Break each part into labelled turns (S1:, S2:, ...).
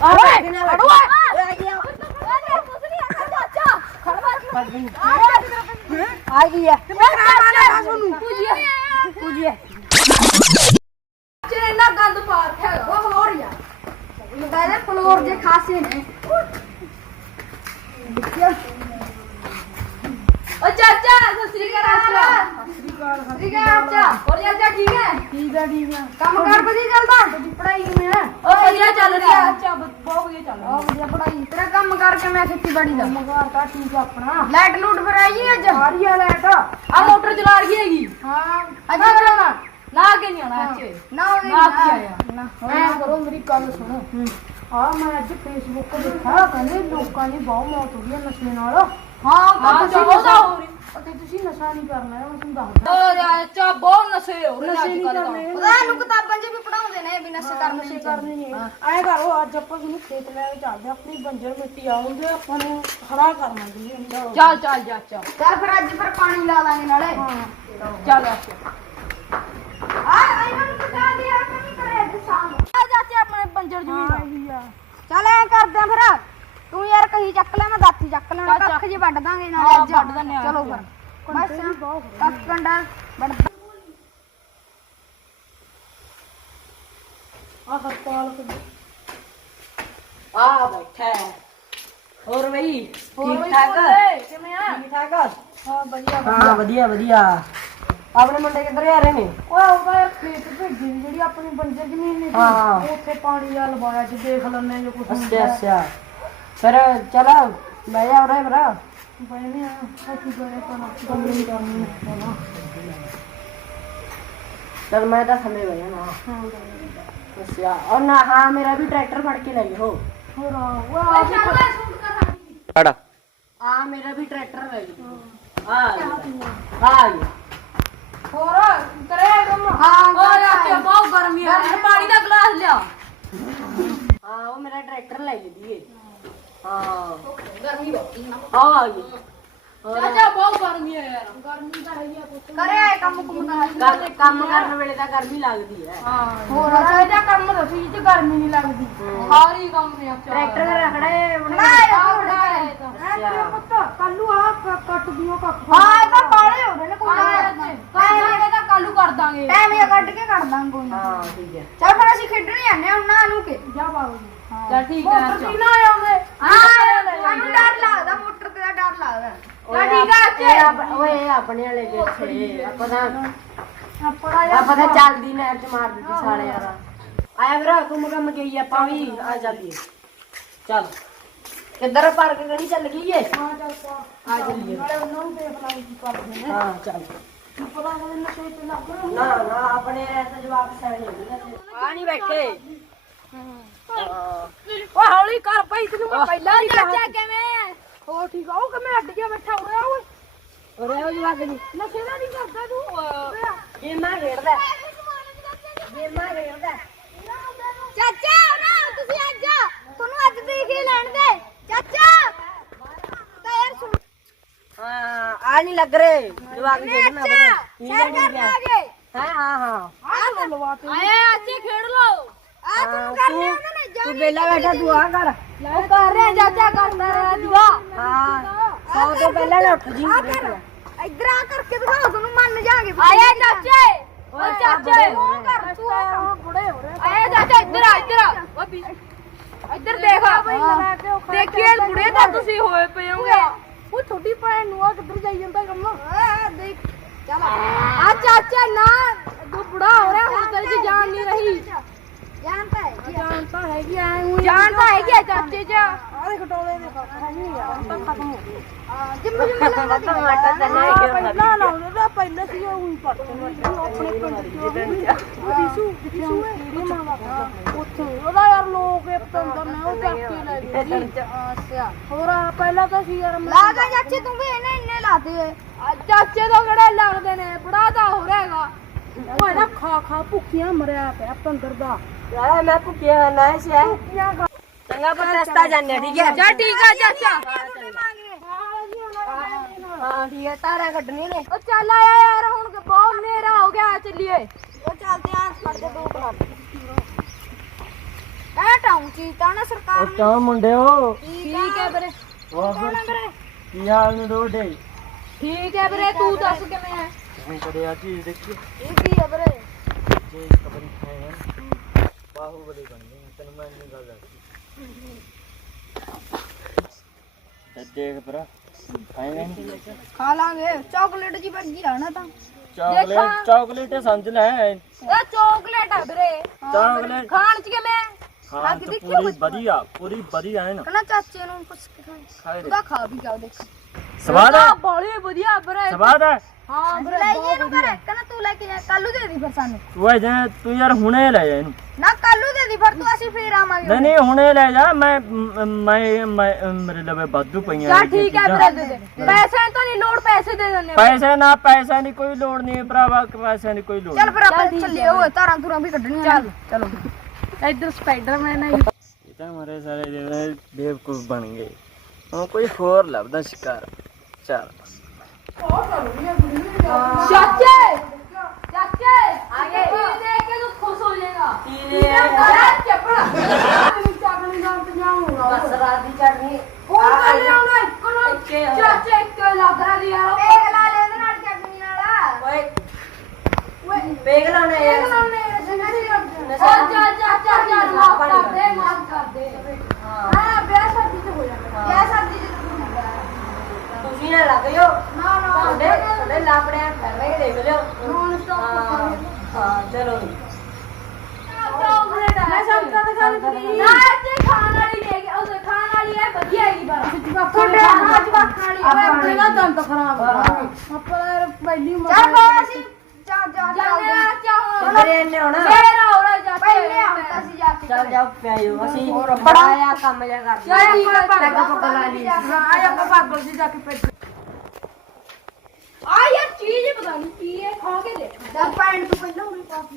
S1: ਓਏ ਅੜੂਆ ਆ ਗਈ ਹੈ। ਪੂਜੀਏ
S2: ਚੇ ਇੰਨਾ ਗੰਦ ਪਾ ਰੱਖਿਆ।
S1: ਉਹ ਹੋਰ ਯਾਰ ਮੁੰਡਾ ਦੇ ਫਲੋਰ ਦੇ ਖਾਸੇ ਨੇ।
S2: ਹੈ
S1: ਠੀਕ ਆ? ਠੀਕ ਆ ਕੰਮ ਕਰ ਵਧੀਆ ਚੱਲਦਾ? ਪੜਾਈ ਕਿਵੇਂ ਆ?
S2: ਓ ਵਧੀਆ ਚੱਲ ਰਿਹਾ। ਚਾਚਾ ਬਹੁਤ ਵਧੀਆ ਚੱਲ ਰਿਹਾ।
S1: ਆ ਵਧੀਆ ਪੜਾਈ ਤੇਰਾ ਕੰਮ ਕਰਕੇ ਮੈਂ ਖੇਤੀਬਾੜੀ ਦਾ।
S3: ਮਗਾਰ ਤਾਂ ਠੀਕ ਆ ਆਪਣਾ।
S1: ਲਾਈਟ ਲੂਟ ਫਿਰ ਆਈ ਨੀ ਅੱਜ?
S3: ਸਾਰੀ ਆ ਲੈਟ
S2: ਆ ਮੋਟਰ ਚਲਾ ਰਹੀ ਹੈਗੀ।
S3: ਹਾਂ।
S1: ਅੱਜ ਕਰਾਉਣਾ।
S2: ਨਾ ਕੇ ਨਹੀਂ ਆਉਣਾ ਅੱਛੇ
S1: ਨਾ ਉਹਨੇ
S2: ਨਾ ਕੀ ਆਇਆ।
S3: ਐ ਕਰੋ ਮੇਰੀ ਗੱਲ ਸੁਣੋ। ਆ ਮੈਂ ਅੱਜ ਫੇਸਬੁੱਕ ਦੇਖਿਆ ਕਹਿੰਦੇ ਲੋਕਾਂ ਦੀ ਬਹੁਤ ਮੌਤ ਹੋ ਗਈ ਆ ਨਸ਼ੇ ਨਾਲ।
S1: ਹਾਂ
S2: ਹਾਂ
S3: ਤੁਸੀਂ
S2: ਚਾਚਾ ਹੋ ਰਹੀ
S3: ਤੁਸੀਂ ਨਸ਼ਾ ਨਹੀਂ ਕਰਨਾ ਮੈਂ ਤੁਹਾਨੂੰ ਦੱਸਦਾ।
S2: ਓ ਚਾਚਾ ਬਹੁਤ ਨਸ਼ੇ ਹੋ ਰਹੇ
S3: ਨਸ਼ੇ
S2: ਅੱਜ
S3: ਨਹੀਂ
S2: ਕੱਲ੍ਹ
S3: ਕਰਨੇ।
S2: ਤਾਂ
S1: ਉਹਦਾ ਨੂੰ ਕਿਤਾਬਾਂ 'ਚ ਵੀ ਪੜਾਉਂਦੇ ਨੇ ਵੀ ਨਸ਼ੇ ਕਰਨੇ
S3: ਨਸ਼ੇ
S1: ਨਹੀਂ
S3: ਕਰਨੇ ਨਹੀਂ। ਐ ਕਰੋ ਅੱਜ ਆਪਾਂ ਤੁਹਾਨੂੰ ਖੇਤ ਲੈ ਕੇ ਚੱਲਦੇ ਹਾਂ, ਆਪਣੀ ਬੰਜਰ ਮਿੱਟੀ ਆਉਂਦੇ ਆਪਾਂ ਨੂੰ ਹਰਾ ਕਰਨਾ ਜੀ ਹੁੰਦਾ
S2: ਚੱਲ ਚੱਲ ਚਾਚਾ
S1: ਚੱਲ। ਫਿਰ ਅੱਜ ਫਿਰ ਪਾਣੀ ਲਾ ਲਾਂਗੇ ਨਾਲੇ।
S3: ਹਾਂ।
S2: ਚੱਲ ਚਾਚਾ
S1: ਆ ਇਹਨਾਂ ਨੂੰ ਬਤਾ ਦੇ ਆ ਕਮੀ ਕਰੇ ਅੱਜ ਸ਼ਾਮ
S2: ਆ ਚਾਚਾ ਆਪਣੇ ਬੰਜਰ ਜ਼ਮੀਨ
S3: ਹਾਂ ਇਹੀ ਆ।
S1: ਚੱਲ ਐ ਕਰਦੇ ਆ ਫਿਰ। ਤੂੰ ਯਾਰ ਕਹੀ ਚੱਕ ਲੈ ਮੈਂ ਦਾਤੀ ਚੱਕ ਲੈਣਾ
S2: ਚੱਲ।
S1: ਕੱਖ ਜੇ ਵੱਢ ਦਾਂਗੇ ਨਾਲੇ
S2: ਹਾਂ,
S1: ਅੱਜ।
S2: ਵੱਢ ਦਿੰਦੇ ਆ
S1: ਚਲੋ। ਫਿਰ। ਬਸ ਕੱਖ ਕੰਡਾ ਵੱਢ
S3: ਆ ਹਰਪਾਲ
S2: ਆ ਬੈਠਾ ਹੈ। ਹੋਰ ਬਈ
S3: ਹੋਰ
S2: ਠੀਕ
S3: ਬਈ
S2: ਠਾਕ?
S3: ਭੋਲੇ, ਕਿਵੇਂ ਆ?
S2: ਠੀਕ ਠਾਕ
S3: ਹਾਂ ਵਧੀਆ
S2: ਹਾਂ ਵਧੀਆ ਵਧੀਆ। ਆਪਣੇ ਮੁੰਡੇ ਕਿੱਧਰ ਜਾ ਰਹੇ ਨੇ?
S3: ਓਏ ਉਹਦਾ ਯਾਰ ਖੇਤ ਭੇਜੀ ਜਿਹੜੀ ਆਪਣੀ ਬੰਜਰ ਜ਼ਮੀਨ ਨਹੀਂ
S2: ਹਾਂ।
S3: ਸੀ ਉੱਥੇ ਪਾਣੀ ਆ ਲਵਾਇਆ ਜੀ ਦੇਖ ਲੈਣੇ ਜੋ ਕੁਝ
S2: ਅੱਛਾ ਅੱਛਾ। ਫਿਰ ਚਲਾ ਬਹਿ ਜਾ ਉਰੇ ਭਰਾ
S3: ਆ ਅਸੀਂ ਕਰਨੀ ਹੈ
S2: ਚਲ ਮੈਂ ਤਾਂ ਥੱਲੇ ਬਹਿ ਜਾਣਾ।
S3: ਹਾਂ।
S2: ਅੱਛਾ ਔਰ ਨਾ ਹਾਂ ਮੇਰਾ ਵੀ ਟਰੈਕਟਰ ਫੜ ਕੇ ਲੈ ਜਾਓ
S3: ਹੋਰ ਆ ਉਹ ਆ ਵੀ
S4: ਫੜ
S2: ਆ ਮੇਰਾ ਵੀ ਟਰੈਕਟਰ ਲੈ ਜਾਓ ਆ ਆ
S3: ਹੋਰ ਕਰੇ ਕੰਮ?
S1: ਹਾਂ
S2: ਓ ਚਾਚਾ ਬਹੁਤ ਗਰਮੀ ਹੈ ਯਾਰ ਪਾਣੀ ਦਾ ਗਲਾਸ ਲਿਆ। ਹਾਂ ਉਹ ਮੇਰਾ ਟਰੈਕਟਰ ਲੈ ਜੀਏ ਹਾਂ।
S1: ਗਰਮੀ ਬਹੁਤ
S2: ਆ ਗਿਆ ਚਾਚਾ ਬਹੁਤ ਗਰਮੀ ਹੈ ਯਾਰ।
S1: ਕਰੇ ਆਏ ਕੰਮ ਕੁਮ ਦਾ
S2: ਗੱਲ ਕੰਮ ਕਰਨ ਵੇਲੇ ਤਾਂ ਗਰਮੀ ਲੱਗਦੀ ਹੈ।
S3: ਹੋਰ ਆ ਇਹਦਾ ਕੰਮ ਦੱਸੀ ਚ ਗਰਮੀ ਨਹੀਂ ਲੱਗਦੀ।
S2: ਸਾਰੀ ਕੰਮ ਨੇ ਚਾਚਾ
S1: ਟਰੈਕਟਰ ਰਖੜੇ
S3: ਐ ਪੁੱਤ ਕੱਲੂ ਆ ਕ- ਕੱਟ ਦਿਓ ਕੱਖ
S1: ਹਾਂ ਇਹ ਤਾਂ ਪਾਲੇ ਹੋ ਰਹੇ ਨੇ ਕੋਈ ਨਾ।
S2: ਕਾਲੇ ਦਾ ਕਾਲੂ ਕਰ ਦਾਂਗੇ।
S1: ਟਾਈਮ ਇਹ ਕੱਢ ਕੇ। ਕੱਢ ਦਾਂਗੇ ਕੋਈ ਨਾ।
S2: ਹਾਂ ਠੀਕ ਹੈ।
S1: ਚੱਲ ਫਿਰ ਅਸੀਂ ਖੇਡਣ ਜਾਂਦੇ ਹਾਂ ਨਾ ਨੂੰ ਕੇ।
S3: ਜਾ ਬਾਬੂ ਜੀ
S2: ਚਲ ਠੀਕ ਹੈ
S3: ਸੀ ਨਾ
S1: ਹਾਂ ਸਾਨੂੰ ਡਰ ਲੱਗਦਾ ਮੋਟਰ ਤੇ ਦਾ ਡਰ ਲੱਗਦਾ।
S2: ਚੱਲ ਠੀਕ ਹੈ ਇਹ ਆਪ- ਓਏ ਇਹ ਆਪਣੇ ਵਾਲੇ ਦੇ ਇੱਥੇ ਆਪਾਂ ਤਾਂ
S3: ਆਪਣਾ
S2: ਆਪਾਂ ਤਾਂ ਚੱਲਦੀ ਨਹਿਰ ਚ ਮਾਰ ਦਿੱਤੀ ਸਾਲੇ ਯਾਰ ਆਇਆ ਵੀਰਾ ਘੁੰਮ ਘੰਮ ਕੇ ਹੀ ਆਪਾਂ ਵੀ ਆ ਚੱਲੀਏ। ਚੱਲ। ਕਿੱਧਰ ਪਾਰਕ ਕਰੀ ਚੱਲ ਗਈਏ
S3: ਹਾਂ ਚੱਲ ਪਾ।
S2: ਆ ਚੱਲੀਏ
S3: ਨਾਲੇ ਉਹਨਾਂ ਨੂੰ ਦੇਖ ਲਾਂਗੇ ਕੀ ਕਰਦੇ ਨੇ।
S2: ਹਾਂ ਚੱਲ।
S3: ਕੀ ਪਤਾ ਕਦੇ ਨਸ਼ੇ ਤੇ ਲੱਗ ਰਹੇ
S2: ਨਾ ਨਾ ਆਪਣੇ ਐਸੇ ਜਵਾਬ ਸਹਿ ਨਹੀਂ ਆ ਨਹੀਂ ਬੈਠੇ।
S3: ਓ ਹੌਲੀ ਕਰ ਭਾਈ ਤੈਨੂੰ ਮੈਂ ਪਹਿਲਾਂ ਹੀ
S1: ਚਾਚਾ
S3: ਕਿਹਾ
S1: ਕਿਵੇਂ
S3: ਹੋ ਠੀਕ ਆ? ਉਹ ਕਿਵੇਂ ਅੱਡ ਗਿਆ ਬੈਠਾ ਹੋ ਰਿਹਾ ਓਏ।
S2: ਉਰੇ ਉਹ ਜਵਾਬ ਨਹੀਂ
S3: ਨਸ਼ੇ ਦਾ ਨਹੀਂ ਕਰਦਾ ਤੂੰ।
S2: ਗੇਮਾਂ ਖੇਡਦਾ। ਗੇਮਾਂ ਖੇਡਦਾ।
S1: ਚਾਚਾ ਨਾ ਤੁਸੀਂ ਅੱਜ ਤੁਹਾਨੂੰ ਅੱਜ ਦੇਖ ਹੀ ਲੈਣ ਦੇ? ਚਾਚਾ! ਤਾਂ ਯਾਰ ਸੁਣ।
S2: ਹਾਂ ਆ ਨਹੀਂ ਲੱਗ ਰਹੇ। ਖੇਡਣਾ ਹੈ
S1: ਕਰਨ
S2: ਹੈ
S1: ਆ। ਗਏ।
S2: ਹਾਂ ਹਾਂ ਹਾਂ।
S1: ਆਏ ਅੱਛੇ ਖੇਡ ਲੋ ਆ ਤੂੰ
S2: ਤੂੰ ਬੇਲਾ ਬੈਠਾ ਤੂੰ ਆ ਕਰ।
S1: ਉਹ ਕਰ ਰਿਹਾ ਚਾਚਾ ਕਰਦਾ ਰਿਹਾ ਦੁਆ।
S2: ਹਾਂ ਸੌ ਤੋਂ ਪਹਿਲਾਂ ਨਾ ਉੱਠ ਜੀ।
S1: ਆ ਕਰ ਇੱਧਰ ਆ ਕਰਕੇ ਦਿਖਾਓ ਤੁਹਾਨੂੰ ਮੰਨ ਜਾਗੇ ਆਏ ਚਾਚੇ। ਓ ਚਾਚੇ। ਉਹ ਕਰ ਤੂੰ
S3: ਬੁੜੇ ਹੋ ਰਹੇ
S1: ਆਏ ਚਾਚਾ ਇੱਧਰ ਆ ਇੱਧਰ ਆ। ਓ ਇੱਧਰ ਦੇਖ
S3: ਦੇਖੀਏ
S1: ਬੁੜੇ ਤਾਂ ਤੁਸੀਂ ਹੋਏ ਪਏ ਹੋਗੇ
S3: ਉਹ ਛੋਟੀ ਭੈਣ ਨੂੰ ਆ ਕਿੱਧਰ ਜਾਈ ਜਾਂਦਾ ਕੰਮ?
S1: ਆ ਦੇਖ ਚੱਲ ਆ। ਚਾਚਾ ਨਾ
S3: ਤੂੰ ਬੁੜਾ ਹੋ ਰਿਹਾ ਹੁਣ ਤੇਰੀ ਜਾਨ ਨਹੀਂ ਰਹੀ। ਜਾਨ ਤਾਂ ਹੈਗੀ ਐ ਉਹੀ
S1: ਚਾਚੇ
S3: ਆਹ ਦੇ ਹੈ ਨਹੀਂ ਯਾਰ ਹੁਣ ਤਾਂ ਖਤਮ ਹੋ ਗਈ
S1: ਜਿੰਮ ਜਿੰਮ ਲੱਗਦਾ
S2: ਟਮਾਟਰ ਤਾਂ। ਲੈ
S3: ਆਹ
S2: ਕੇ
S3: ਪਹਿਲਾਂ ਨਾ ਉਹਦਾ ਪਹਿਲਾਂ ਸੀ ਉਹੀ ਪੜਤੇ ਆਪਣੇ ਪਿੰਡ ਦੀ ਦਿਸੂ ਦਿਸੂ ਕਿਹੜੀ ਮਾਂ ਦਾ ਉੱਥੇ। ਉਹਦਾ ਯਾਰ ਲੋਕ ਇੱਕ ਅੰਦਰ ਨੇ ਉਹ ਚੱਕ ਕੇ ਲੈ ਗਏ ਜੀ
S1: ਅੱਛਾ।
S3: ਹੋਰ ਆਹ ਪਹਿਲਾਂ ਤਾਂ ਸੀ ਯਾਰ
S1: ਲਾਗਾ ਚਾਚੇ ਤੂੰ ਵੀ ਇਹਨੇ ਇੰਨੇ ਲਾਦੇ ਓਏ
S3: ਚਾਚੇ ਤੋਂ ਕਿਹੜੇ ਲੱਗਦੇ ਨੇ? ਬੁੜਾ ਤਾਂ ਹੋ ਰਿਹਾਗਾ ਉਹ ਇਹਦਾ ਖਾ ਖਾ ਭੁੱਖੀਆਂ ਮਰਿਆ ਪਿਆ ਪੰਦਰ ਦਾ।
S2: ਯਾਰ ਮੈਂ ਭੁੱਖਿਆ ਨਾ ਸਿਆ
S3: ਭੁੱਖੀਆਂ ਖਾ
S2: ਚੰਗਾ ਪਰ ਰਸਤਾ ਜਾਂਦੇ ਠੀਕ ਹੈ?
S1: ਚੱਲ ਠੀਕ ਆ ਚਾਚਾ
S2: ਹਾਂ ਠੀਕ ਹੈ ਤਾਰਾਂ ਕੱਢਣੀਆਂ ਨੇ।
S1: ਉਹ ਚੱਲ ਆਇਆ ਯਾਰ ਹੁਣ ਬਹੁਤ ਹਨੇਰਾ ਹੋ ਗਿਆ ਚੱਲੀਏ। ਉਹ ਚੱਲਦੇ ਆਂ ਫੜ ਦੇ ਦੋ ਬਣਾ ਇਹ ਟਾਉਂ ਕੀਤਾ ਨਾ ਸਰਕਾਰ ਨੇ
S4: ਤਾਂ ਮੁੰਡਿਓ
S1: ਠੀਕ ਹੈ ਵੀਰੇ।
S4: ਹੋਰ
S1: ਕੌਣ ਹੈ ਵੀਰੇ।
S4: ਕੀ ਹਾਲ ਨੇ ਤੁਹਾਡੇ?
S1: ਠੀਕ ਹੈ ਵੀਰੇ ਤੂੰ ਦੱਸ ਕਿਵੇਂ ਹੈ?
S4: ਮੈਂ ਕਦੇ ਆ ਚੀਜ਼ ਦੇਖੀ।
S1: ਇਹ ਕੀ ਹੈ ਵੀਰੇ?
S4: ਜੇ ਕਬਰੀ ਖਾਏ ਹਨ ਬਾਹੂਬਲੀ ਬਣ ਗਏ ਆ, ਤੈਨੂੰ ਮੈਂ ਇੰਨੀ ਗੱਲ ਦੱਸਦੀ ਤੇ ਦੇਖ ਭਰਾ ਖਾਏਗਾ ਨਹੀਂ
S1: ਖਾ ਲਾਂਗੇ ਚਾਕਲੇਟ ਜੀ ਬਣ ਆ ਨਾ ਤਾਂ।
S4: ਚਾਕਲੇਟ ਚਾਕਲੇਟ ਸਮਝ ਲੈ।
S1: ਇਹ ਚਾਕਲੇਟ ਹੈ ਵੀਰੇ
S4: ਚਾਕਲੇਟ
S1: ਖਾਣ ਚ ਕਿਵੇਂ
S4: ਹਾਂ
S1: ਲੱਗ
S4: ਤਾਂ
S1: ਦੇਖੀ
S4: ਪੂਰੀ ਵਧੀਆ ਪੂਰੀ ਵਧੀਆ ਹੈ ਨਾ
S1: ਕਹਿੰਦਾ ਚਾਚੇ ਨੂੰ ਪੁੱਛ ਕੇ ਖਾਏ
S4: ਖਾਏ ਦੇ
S1: ਉਹਦਾ ਖਾ ਵੀ ਜਾ ਦੇਖ।
S4: ਸਵਾਦ ਹੈ
S3: ਬੜੀ ਵਧੀਆ ਵੀਰੇ।
S4: ਸਵਾਦ ਹੈ
S1: ਹਾਂ ਵੀਰੇ ਲੈ ਜੇ ਇਹਨੂੰ ਘਰੇ ਕਹਿੰਦਾ ਤੂੰ ਲੈ ਕੇ ਜਾ ਕੱਲੂ ਦੇ ਦੀ ਫਿਰ ਸਾਨੂੰ।
S4: ਤੂੰ ਇਹ ਜਾਂ ਤੂੰ ਯਾਰ ਹੁਣੇ ਲੈ ਜਾ ਇਹਨੂੰ।
S1: ਨਾ ਕੱਲੂ ਦੇ ਦੀ ਫਿਰ ਤੂੰ ਅਸੀਂ ਫੇਰ ਆਵਾਂਗੇ।
S4: ਨਹੀਂ ਨਹੀਂ ਹੁਣੇ ਲੈ ਜਾ ਮੈਂ ਮ- ਮੈਂ ਮੈਂ ਮੇਰੇ ਲਵੇ ਵਾਧੂ ਪਈਆਂ
S3: ਚੱਲ
S4: ਇਹ
S3: ਠੀਕ ਹੈ
S4: ਚੀਜ਼ਾਂ।
S3: ਵੀਰੇ ਦੇ ਦੇ ਪੈਸੇ ਤਾਂ ਨਹੀਂ ਲੋੜ ਪੈਸੇ ਦੇ ਦਿੰਨੇ ਆ।
S4: ਪੈਸੇ ਨਾ ਪੈਸਾ ਨਹੀਂ ਕੋਈ ਲੋੜ ਨਹੀਂ ਭਰਾਵਾ ਪੈਸੇ ਨਹੀਂ ਕੋਈ ਲੋੜ
S1: ਚੱਲ ਫਿਰ ਆਪਾਂ ਚੱਲੀਏ ਓਏ ਤਾਰਾਂ ਤੁਰਾਂ ਵੀ ਕੱਢਣੀਆਂ ਚੱਲ ਚਲੋ।
S3: ਇੱਧਰ ਸਪਾਈਡਰਮੈਨ ਹੈ
S4: ਇਹ ਤਾਂ ਮਾਰੇ ਸਾਰੇ ਜਿਹੜੇ ਬੇਵਕੂਫ ਬਣ ਗਏ। ਹੁਣ ਕੋਈ ਹੋਰ ਲੱਭਦਾ ਸ਼ਿਕਾਰ। ਚੱਲ।
S3: ਚਾਚੇ! ਚਾਚੇ! ਆ ਗਏ। ਇਹ ਦੇਖ ਕੇ ਤੂੰ ਖੁਸ਼ ਹੋ ਜਾਏਗਾ।
S2: ਤੀਲੇ
S3: ਅਰੇ ਚੱਪੜਾ ਚਾਕਲੀ ਦਾ ਪੰਜਾਹ
S2: ਬਸ ਰਾਤ ਦੀ ਚਟਨੀ
S3: ਹੋਰ ਕਰ ਲਿਆਉਣਾ ਇੱਕ ਨੂੰ
S2: ਇੱਕੇ ਹੋਇਆ।
S3: ਚਾਚੇ ਇੱਕ ਲੱਗ ਰਿਹਾ ਦੀ ਯਾਰ
S1: ਦੇਖ ਲਾ ਲੈ ਇਹਦੇ ਨਾਲ ਚਟਨੀ ਵਾਲਾ
S2: ਓਏ ਵੇਖ ਲਾਉਣੇ ਯਾਰ
S3: ਉਹ ਜਾ ਜਾ ਜਾ ਜਾ ਮਾਫ ਕਰ ਦੇ ਮਾਫ ਕਰ ਦੇ ਹਾਂ ਵਿਆਹ ਸ਼ਾਦੀ ਤੇ ਹੋ ਜਾਣਾ
S1: ਕਿਆ ਸਬਜ਼ੀ ਚ ਤੂੰ ਹੁੰਦਾ
S2: ਤੁਸੀਂ ਨਾ ਲੱਗ ਜਾਓ
S1: ਨਾ ਨਾ
S2: ਤੁਹਾਡੇ ਤੁਹਾਡੇ ਲਾਪੜਿਆਂ
S1: ਨੋਨ ਸਟਾਪ
S2: ਹਾਂ ਹਾਂ ਚਲੋ।
S3: ਮੈਂ ਸੰਤਾਂ ਦੇ ਗੱਲ ਕਰੀ। ਨਾ ਤੇ ਖਾਣ ਵਾਲੀ ਲੈ ਕੇ ਉਹ ਖਾਣ ਵਾਲੀ ਹੈ ਵਧੀਆ ਹੈਗੀ ਪਰ ਤੁਹਾਡੇ ਹਾਂ ਜਵਾਕ ਵਾਲੀ ਆਪਣੇ ਦਾ ਦੰਦ ਖਰਾਬ ਆਪਾਂ ਯਾਰ ਪਹਿਲੀ ਉਮਰ
S1: ਚੱਲ ਬਾ ਅਸੀਂ ਜਾ ਜਾ
S3: ਆ ਚਾਹੋ
S2: ਮੇਰੇ ਨੇ ਹੁਣ।
S3: ਫੇਰ ਆਉਣਾ ਜਾ
S1: ਪਹਿਲੇ ਆਉਂਦਾ ਸੀ ਜਾ ਕੇ
S2: ਚੱਲ ਜਾਓ ਪਿਆਇਓ ਅਸੀਂ ਬੜਾ ਆ ਕੰਮ ਜਿਹਾ ਕਰਦੇ।
S3: ਚੱਲ ਹੈ
S2: ਲੱਗ ਪੱਕਾ ਲਾ ਲਈ।
S3: ਆ ਆਪਾਂ ਪਾਗਲ ਸੀ ਜਾ ਕੇ ਯਾਰ ਚੀਜ਼ ਪਤਾ ਨਹੀਂ ਕੀ ਹੈ ਖਾ ਕੇ ਦੇਖ।
S1: ਜਾ ਪੈਂਟ ਤੂੰ ਪਹਿਲਾਂ ਉਰੀ ਪਾ ਕੇ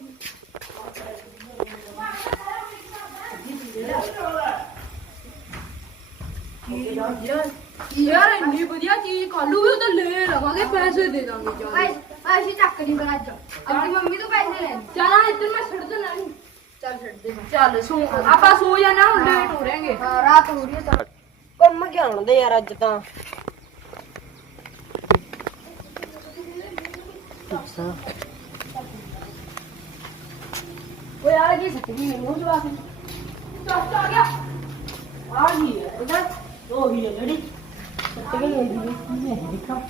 S3: ਯਾਰ ਇੰਨੀ ਵਧੀਆ ਚੀਜ਼ ਕਾਲੂ ਵੀ ਉਹ ਤਾਂ ਲੈ ਲਵਾਂਗੇ ਪੈਸੇ ਦੇ ਦਾਂਗੇ ਜਾ
S1: ਪੈਸੇ ਅਸੀਂ ਚੱਕ ਨਹੀਂ ਪਰ ਅੱਜ ਆਪਣੀ ਮੰਮੀ ਤੋਂ ਪੈਸੇ ਲੈਣੇ
S3: ਚੱਲ ਆ ਇੱਧਰ ਮੈਂ ਛੱਡ ਦੇਣਾ ਨਹੀਂ
S1: ਚੱਲ ਛੱਡ ਦੇ
S3: ਚੱਲ ਸੋ ਆਪਾਂ ਸੋ ਜਾਣਾ ਹੁਣ ਲੇਟ ਹੋ ਰਹੇਗੇ।
S1: ਹਾਂ ਰਾਤ ਹੋ ਰਹੀ ਹੈ ਚੱਲ।
S2: ਘੁੰਮ ਕੇ ਆਉਣਦੇ ਯਾਰ ਅੱਜ ਤਾਂ।
S3: ਓਏ ਆ ਗਈ ਸੱਟ ਗਈ ਮੂੰਹ ਜਵਾ ਕੇ। ਚੱਲ ਆ ਗਿਆ।
S2: ਆ ਗਈ ਹੈ ਉਹਦਾ ਉਹ ਹੀ ਹੈ ਜਿਹੜੀ ਸੱਟ ਗਈ ਹੈ ਜੀ ਕੀ ਹੈ ਦੇਖਾ।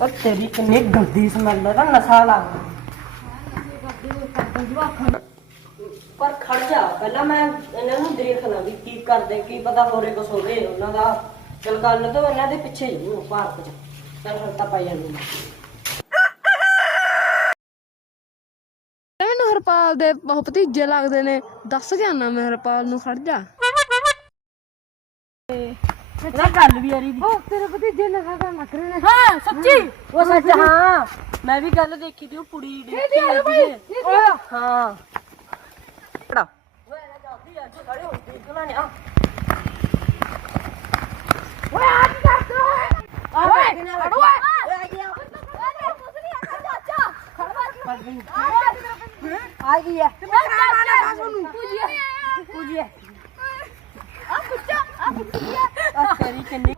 S2: ਉਹ ਤੇਰੀ ਕਿੰਨੀ ਗੰਦੀ ਸਮੈਲ ਹੈ ਤਾਂ ਨਸ਼ਾ ਲੱਗ ਪਰ ਖੜ ਜਾ ਪਹਿਲਾਂ ਮੈਂ ਇਹਨਾਂ ਨੂੰ ਦੇਖ ਲਾਂ ਵੀ ਕੀ ਕਰਦੇ ਕੀ ਪਤਾ ਹੋਰੇ ਕੁਛ ਹੋਵੇ ਉਹਨਾਂ ਦਾ। ਚਲ ਗੱਲ ਤੋਂ ਇਹਨਾਂ ਦੇ ਪਿੱਛੇ ਹੀ ਪਾਰਕ ਚ। ਚੱਲ ਹੁਣ ਤਾਂ ਪਾਈ ਜਾਂਦੀ।
S3: ਹਰਪਾਲ ਦੇ ਬਹੁਤ ਭਤੀਜੇ ਲੱਗਦੇ ਨੇ। ਦੱਸ ਗਿਆ ਨਾ ਮੈਂ ਹਰਪਾਲ ਨੂੰ ਖੜ ਜਾ।
S2: ਇਹਦਾ ਗੱਲ ਵੀ ਯਾਰੀ
S3: ਉਹ ਤੇਰੇ ਭਤੀਜੇ ਨਸ਼ਾ ਕਰਨ ਲੱਗ ਰਹੇ ਨੇ। ਹਾਂ ਸੱਚੀ?
S2: ਉਹ ਸੱਚ ਹਾਂ। ਮੈਂ ਵੀ ਗੱਲ ਦੇਖੀ ਤੀ ਉਹ ਕੁੜੀ ਡਿੱਗੀ ਹਾਂ। ਓਏ ਨਾ ਜਲਦੀ ਆ ਜੀ ਖੜੇ ਹੋ ਨੇ ਆ।
S3: ਓਏ ਆ ਕੀ ਕਰਦਾ ਓਏ
S2: ਆ ਹੈ
S3: ਪੁੱਜੀਏ
S1: ਆ ਪੁੱਛਾ ਆ ਪੁੱਛਿਆ
S2: ਆ ਤੇਰੀ ਕਿੰਨੀ